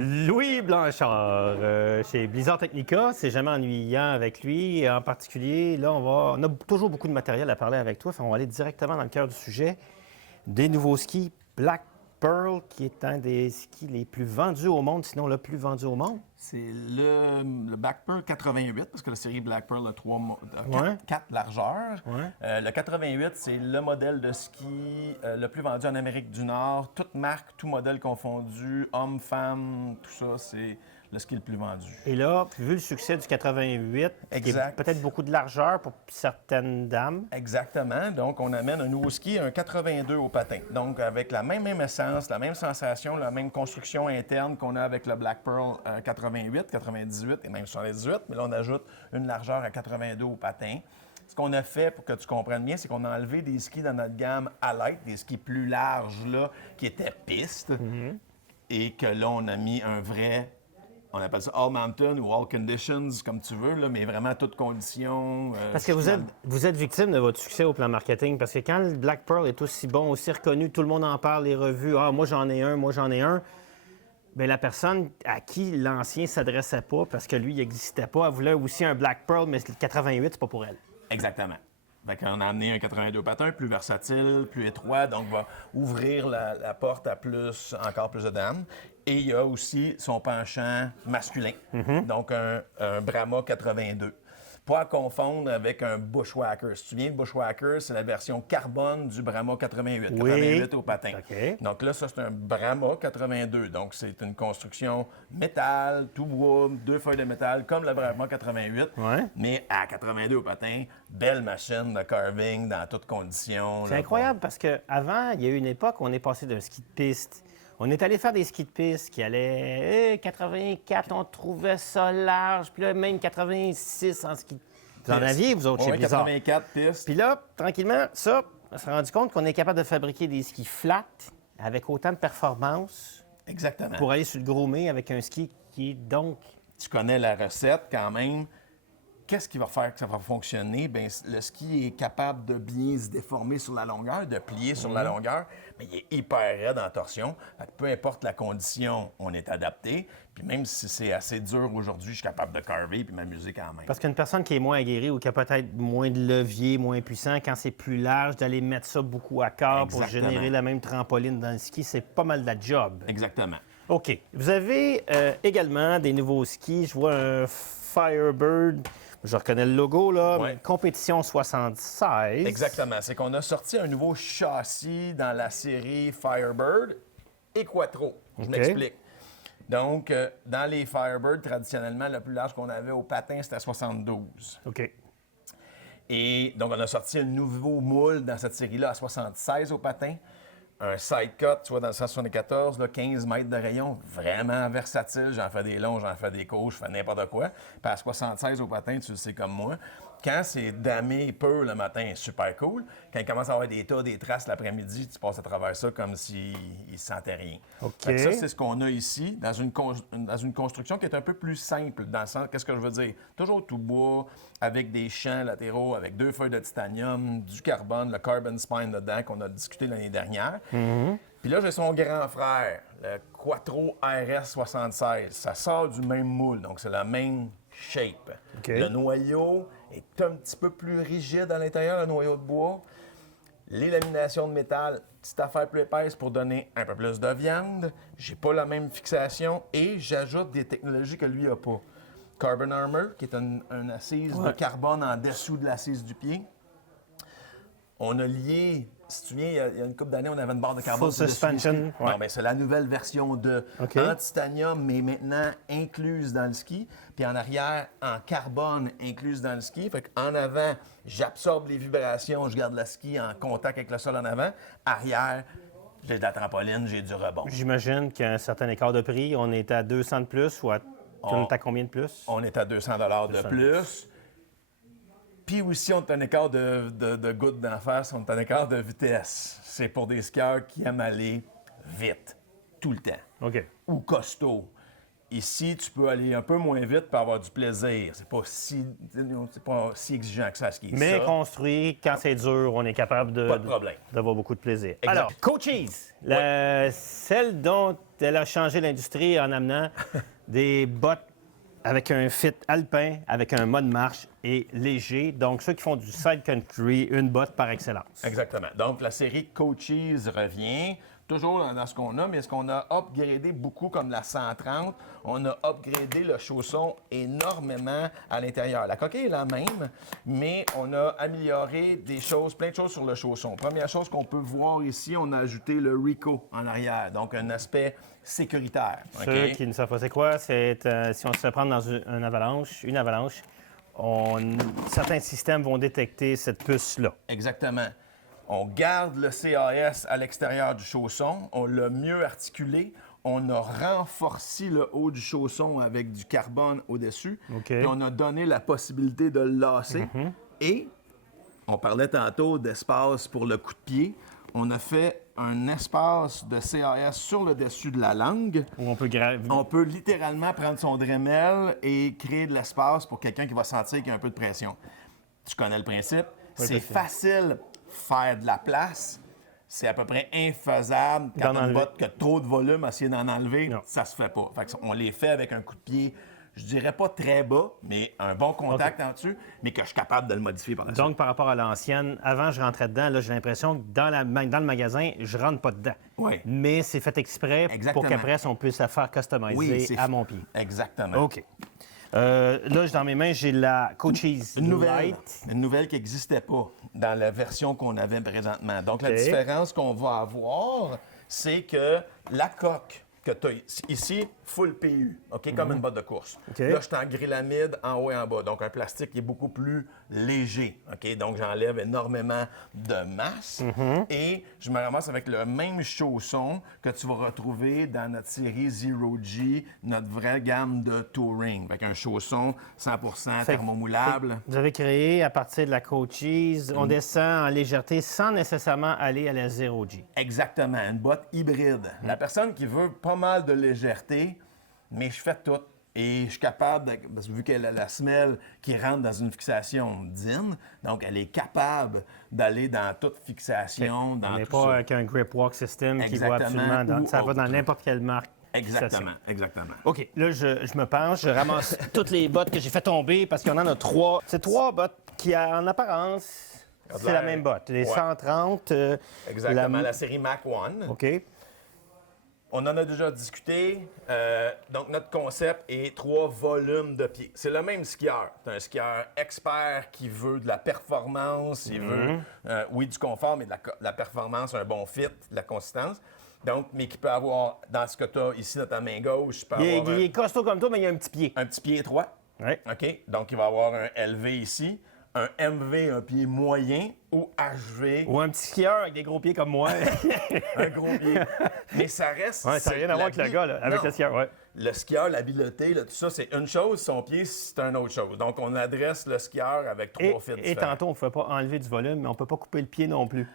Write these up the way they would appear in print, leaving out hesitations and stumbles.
Louis Blanchard, chez Blizzard Technica, c'est jamais ennuyant avec lui. En particulier, là, on a toujours beaucoup de matériel à parler avec toi. On va aller directement dans le cœur du sujet. Des nouveaux skis Black Pearl, qui est un des skis les plus vendus au monde, sinon le plus vendu au monde. C'est le Black Pearl 88, parce que la série Black Pearl a Ouais. quatre largeurs. Ouais. Le 88, c'est le modèle de ski le plus vendu en Amérique du Nord. Toute marque, tout modèle confondu, homme, femme, tout ça, c'est le ski le plus vendu. Et là, vu le succès du 88, qui est Exact. peut-être beaucoup de largeur pour certaines dames. Exactement. Donc, on amène un nouveau ski, un 82 au patin. Donc, avec la même essence, la même sensation, la même construction interne qu'on a avec le Black Pearl 88, 98 et même 78. Mais là, on ajoute une largeur à 82 au patin. Ce qu'on a fait, pour que tu comprennes bien, c'est qu'on a enlevé des skis dans notre gamme Alight, des skis plus larges, là, qui étaient pistes, et que là, on a mis un vrai... On appelle ça All Mountain ou All Conditions, comme tu veux, là, mais vraiment toutes conditions. Parce que vous êtes victime de votre succès au plan marketing. Parce que quand le Black Pearl est aussi bon, aussi reconnu, tout le monde en parle, les revues, ah, moi j'en ai un, moi j'en ai un. Bien, la personne à qui l'ancien ne s'adressait pas, parce que lui, il n'existait pas, elle voulait aussi un Black Pearl, mais le 88, c'est pas pour elle. Exactement. Fait qu'on a amené un 82 patins, plus versatile, plus étroit, donc va ouvrir la porte à encore plus de dames. Et il y a aussi son penchant masculin, donc un Brahma 82. Pas à confondre avec un Bushwhacker. Si tu viens de Bushwhacker, c'est la version carbone du Brahma 88, Oui. 88 au patin. OK. Donc là, ça, c'est un Brahma 82. Donc, c'est une construction métal, tout bois, 2 feuilles de métal, comme le Brahma 88. Ouais. Mais à 82 au patin, belle machine de carving dans toutes conditions. C'est là. incroyable parce qu'avant, il y a eu une époque où on est passé d'un ski de piste. On est allé faire des skis de piste qui allaient 84, on trouvait ça large, puis là, même 86 en ski. Vous en aviez, vous autres, chez Oui, Blizzard? 84 pistes. Puis là, tranquillement, ça, on s'est rendu compte qu'on est capable de fabriquer des skis flats avec autant de performance Exactement. pour aller sur le groomer avec un ski qui est donc... Tu connais la recette quand même. Qu'est-ce qui va faire que ça va fonctionner? Bien, le ski est capable de bien se déformer sur la longueur, de plier sur la longueur, mais il est hyper raide en torsion. Fait que peu importe la condition, on est adapté. Puis même si c'est assez dur aujourd'hui, je suis capable de carver puis m'amuser quand même. Parce qu'une personne qui est moins aguerrie ou qui a peut-être moins de levier, moins puissant, quand c'est plus large, d'aller mettre ça beaucoup à corps pour Exactement. générer la même trampoline dans le ski, c'est pas mal de la job. Exactement. OK. Vous avez également des nouveaux skis. Je vois un Firebird. Je reconnais le logo, là. Ouais. Compétition 76. Exactement. C'est qu'on a sorti un nouveau châssis dans la série Firebird et Quattro. Je OK. m'explique. Donc, dans les Firebird, traditionnellement, le plus large qu'on avait au patin, c'était 72. OK. Et donc, on a sorti un nouveau moule dans cette série-là à 76 au patin. Un side cut, tu vois, dans le 174, là, 15 mètres de rayon, vraiment versatile. J'en fais des longs, j'en fais des courts, je fais n'importe quoi. Puis à 76 au patin, tu le sais comme moi. Quand c'est damé peu le matin, super cool. Quand il commence à avoir des tas, des traces l'après-midi, tu passes à travers ça comme s'il ne sentait rien. OK. Fait que ça, c'est ce qu'on a ici, dans une construction qui est un peu plus simple, dans le sens, qu'est-ce que je veux dire? Toujours tout bois, avec des champs latéraux, avec 2 feuilles de titanium, du carbone, le carbon spine dedans qu'on a discuté l'année dernière. Puis là, j'ai son grand frère, le Quattro RS 76. Ça sort du même moule, donc c'est la même shape. OK. Le noyau est un petit peu plus rigide à l'intérieur, le noyau de bois. Les laminations de métal, petite affaire plus épaisse pour donner un peu plus de viande. J'ai pas la même fixation et j'ajoute des technologies que lui n'a pas. Carbon Armor, qui est une assise de carbone en dessous de l'assise du pied. On a lié, si tu te souviens, il y a une couple d'années, on avait une barre de carbone. Full suspension, sur le ski. ouais. Non, mais c'est la nouvelle version de OK. en titanium, mais maintenant incluse dans le ski. Puis en arrière, en carbone incluse dans le ski. Fait qu'en avant, j'absorbe les vibrations, je garde le ski en contact avec le sol en avant. Arrière, j'ai de la trampoline, j'ai du rebond. J'imagine qu'il y a un certain écart de prix. On est à 200 de plus ou on est à combien de plus? On est à 200 de plus. Puis aussi, on est un écart de gouttes d'en face, on est un écart de vitesse. C'est pour des skieurs qui aiment aller vite, tout le temps. OK. Ou costaud. Ici, tu peux aller un peu moins vite pour avoir du plaisir. C'est pas si exigeant que ça, ce qui est Mais ça. construit, quand c'est dur, on est capable Pas de problème. d'avoir beaucoup de plaisir. Exact. Alors, Coaches, celle dont elle a changé l'industrie en amenant des bottes avec un fit alpin, avec un mode marche et léger. Donc, ceux qui font du side country, une botte par excellence. Exactement. Donc, la série Coaches revient, toujours dans ce qu'on a, mais ce qu'on a upgradé beaucoup comme la 130, on a upgradé le chausson énormément à l'intérieur. La coquille est la même, mais on a amélioré des choses, plein de choses sur le chausson. Première chose qu'on peut voir ici, on a ajouté le Rico en arrière, donc un aspect sécuritaire. Ceux OK? qui ne savent pas c'est quoi, c'est si on se fait prendre dans une avalanche, certains systèmes vont détecter cette puce-là. Exactement. On garde le CAS à l'extérieur du chausson, on l'a mieux articulé, on a renforcé le haut du chausson avec du carbone au-dessus, OK. puis on a donné la possibilité de le lasser. Et on parlait tantôt d'espace pour le coup de pied. On a fait un espace de CAS sur le dessus de la langue. Où on peut On peut littéralement prendre son Dremel et créer de l'espace pour quelqu'un qui va sentir qu'il y a un peu de pression. Tu connais le principe. C'est facile faire de la place. C'est à peu près infaisable quand D'en on a une enlever. botte qui a trop de volume, essayer d'en enlever, Non. ça se fait pas. Fait que on les fait avec un coup de pied, je dirais pas très bas, mais un bon contact en dessus, mais que je suis capable de le modifier par la suite. Donc, par rapport à l'ancienne, avant, je rentrais dedans. Là, j'ai l'impression que dans le magasin, je rentre pas dedans. Oui. Mais c'est fait exprès Exactement. pour qu'après, on puisse la faire customiser à mon pied. Exactement. OK. Là, dans mes mains, j'ai la Coaches Light. Une nouvelle qui n'existait pas dans la version qu'on avait présentement. Donc, la OK. différence qu'on va avoir, c'est que la coque que tu as ici, full PU, OK, comme une botte de course. OK. Là, je suis en grélamide en haut et en bas, donc un plastique qui est beaucoup plus léger, OK? Donc, j'enlève énormément de masse et je me ramasse avec le même chausson que tu vas retrouver dans notre série Zero G, notre vraie gamme de touring, avec un chausson 100% thermomoulable. Vous avez créé à partir de la Coaches, on descend en légèreté sans nécessairement aller à la 0G. Exactement, une botte hybride. La personne qui veut pas mal de légèreté, mais je fais tout. Et je suis capable, parce que vu qu'elle a la semelle qui rentre dans une fixation DIN, donc elle est capable d'aller dans toute fixation, dans On n'est tout pas ça. avec un grip walk system qui va Exactement, absolument dans, ou ça va dans autre. n'importe quelle marque. Exactement, exactement. OK, là, je me penche, je ramasse toutes les bottes que j'ai fait tomber parce qu'il y en a 3. C'est 3 bottes qui, en apparence, c'est la même botte. Les Ouais. 130. Exactement, la série Mach 1. OK. On en a déjà discuté. Donc, notre concept est 3 volumes de pieds. C'est le même skieur. C'est un skieur expert qui veut de la performance, il veut, oui, du confort, mais de la performance, un bon fit, de la consistance. Donc, mais qui peut avoir, dans ce que tu as ici dans ta main gauche, peut avoir Il est costaud comme toi, mais il y a un petit pied. un petit pied étroit. Oui. OK? Donc, il va avoir un LV ici, un MV, un pied moyen, ou HV, Ou un petit skieur avec des gros pieds comme moi. un gros pied. Mais ça reste... Ouais, ça n'a rien à voir avec le gars, là, avec Non. le skieur. Ouais. Le skieur, l'habileté, là, tout ça, c'est une chose. Son pied, c'est une autre chose. Donc, on adresse le skieur avec 3 fils Et différents. tantôt, on ne pouvait pas enlever du volume, mais on ne peut pas couper le pied non plus.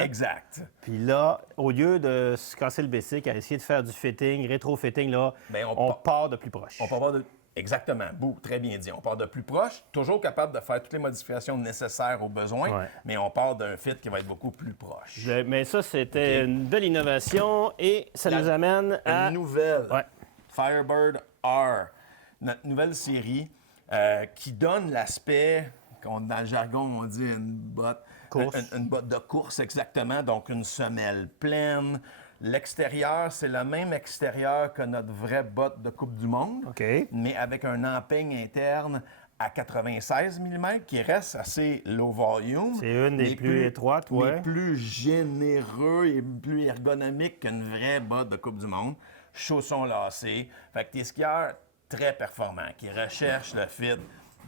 Exact. Puis là, au lieu de se casser le basic à essayer de faire du fitting, rétro-fitting, là, Ben, on part de plus proche. On peut avoir de... Exactement. Très bien dit. On part de plus proche, toujours capable de faire toutes les modifications nécessaires aux besoins, Ouais. mais on part d'un fit qui va être beaucoup plus proche. Mais ça, c'était une belle innovation et ça nous amène à... Une nouvelle Ouais. Firebird R, notre nouvelle série qui donne l'aspect, dans le jargon, on dit une botte, Course. une botte de course, exactement. Donc, une semelle pleine. L'extérieur, c'est le même extérieur que notre vraie botte de Coupe du Monde, OK. mais avec un empeigne interne à 96 mm qui reste assez low volume. C'est une des mais plus étroites, ouais. mais plus généreux et plus ergonomique qu'une vraie botte de Coupe du Monde. Chaussons lacés. Fait que tes skieurs très performants qui recherchent le fit.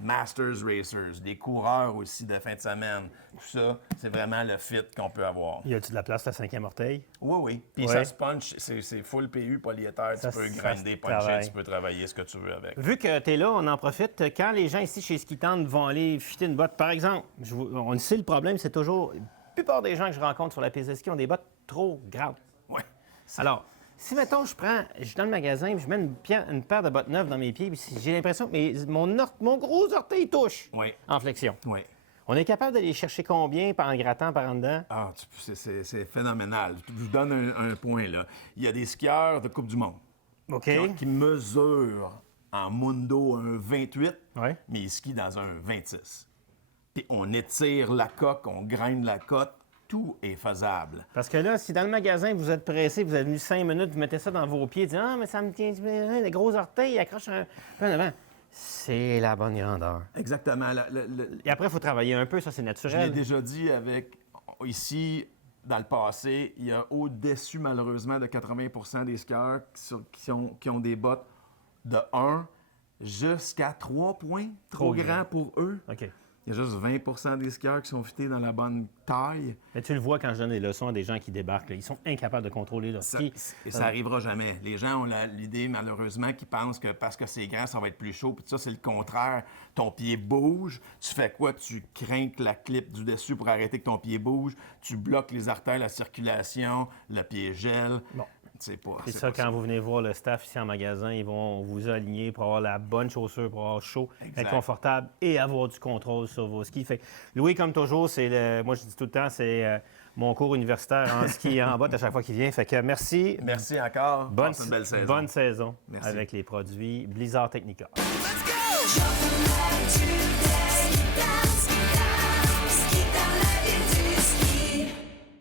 Masters Racers, des coureurs aussi de fin de semaine. Tout ça, c'est vraiment le fit qu'on peut avoir. Y a-tu de la place, le 5e orteil? Oui, oui. Puis Ouais. ça se punch, c'est full PU, polyéther. Ça Tu peux se grinder, puncher, travaille. tu peux travailler ce que tu veux avec. Vu que tu es là, on en profite. Quand les gens ici chez Skitant vont aller fitter une botte, par exemple, on le sait, le problème, c'est toujours... La plupart des gens que je rencontre sur la piste de ski ont des bottes trop grandes. Oui. Alors, Si, mettons, je suis dans le magasin et je mets une paire de bottes neuves dans mes pieds, puis j'ai l'impression que mon gros orteil touche Oui. en flexion. Oui. On est capable d'aller chercher combien en grattant par en dedans? Ah, c'est phénoménal. Je vous donne un point, là. Il y a des skieurs de Coupe du Monde OK. qui mesurent en Mundo un 28, Ouais. mais ils skient dans un 26. Puis on étire la coque, on graine la cote, tout est faisable. Parce que là, si dans le magasin, vous êtes pressé, vous avez venu 5 minutes, vous mettez ça dans vos pieds, dites ah, mais ça me tient, les gros orteils, ils accrochent un peu en avant. C'est la bonne grandeur. Exactement. Et après, il faut travailler un peu, ça, c'est Je l'ai naturel. déjà dit ici, dans le passé, il y a au-dessus, malheureusement, de 80 des skieurs qui ont des bottes de 1 jusqu'à 3 points, trop grands pour eux. OK. Il y a juste 20 des skieurs qui sont fités dans la bonne taille. Mais tu le vois quand je donne des leçons à des gens qui débarquent, là, ils sont incapables de contrôler leur ski. Et ça n'arrivera jamais. Les gens ont l'idée, malheureusement, qui pensent que parce que c'est grand, ça va être plus chaud. Puis ça, c'est le contraire. Ton pied bouge. Tu fais quoi? Tu crinques la clip du dessus pour arrêter que ton pied bouge. Tu bloques les artères, la circulation. Le pied gèle. Bon. C'est pas C'est ça, quand vous venez voir le staff ici en magasin, ils vont vous aligner pour avoir la bonne chaussure, pour avoir chaud, Exact. être confortable et avoir du contrôle sur vos skis. Fait que Louis, comme toujours, moi je dis tout le temps, c'est mon cours universitaire en ski et en botte à chaque fois qu'il vient. Fait que merci. Merci encore. Bonne, Passe une belle saison. bonne saison Merci. avec les produits Blizzard Technica. Let's go!